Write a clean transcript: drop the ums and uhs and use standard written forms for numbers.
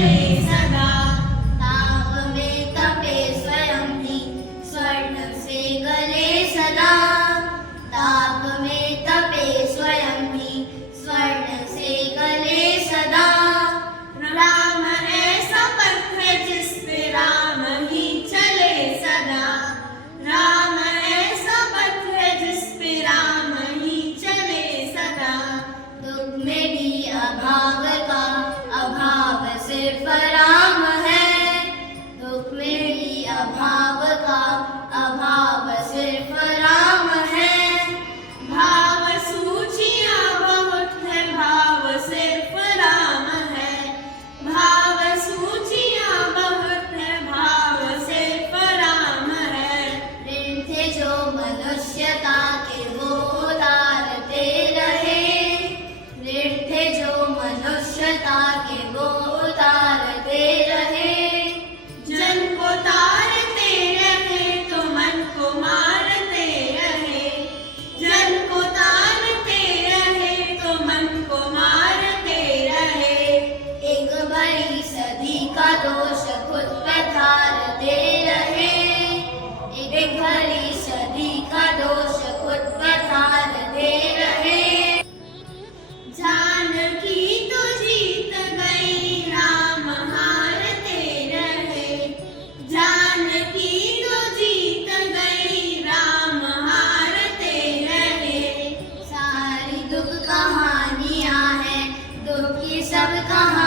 चले सदा। ताप में तपे स्वयं ही स्वर्ण से गले सदा। ताप में तपे स्वयं ही स्वर्ण से गले सदा। राम ऐसा पथ है जिस पे राम ही चले सदा। राम ऐसा पथ है जिस पे राम ही चले सदा। दुख में भी अभाव का अभाव सिर्फ राम है। दुख में भी अभाव का अभाव सिर्फ राम है। भाव सूचियाँ बहुत है भाव सिर्फ राम है। भाव सूचियाँ बहुत है भाव सिर्फ राम है। ऋण थे जो मनुष्यता के वो उतारते रहे। ऋण थे जो मनुष्यता के वो उतारते रहे। जन को तारते रहे तो मन को मारते रहे। जन को तारते रहे तो मन को मारते रहे। एक बड़ी सदी का दोष खुद पे धारते रहे। एक बड़ी सदी का दोष खुद पे धारते रहे। जानकी तो जीत गई राम हारते रहे। जानकी तो जीत गई राम हारते रहे। सारी दुख कहानियाँ हैं दुख की सब कहानियाँ।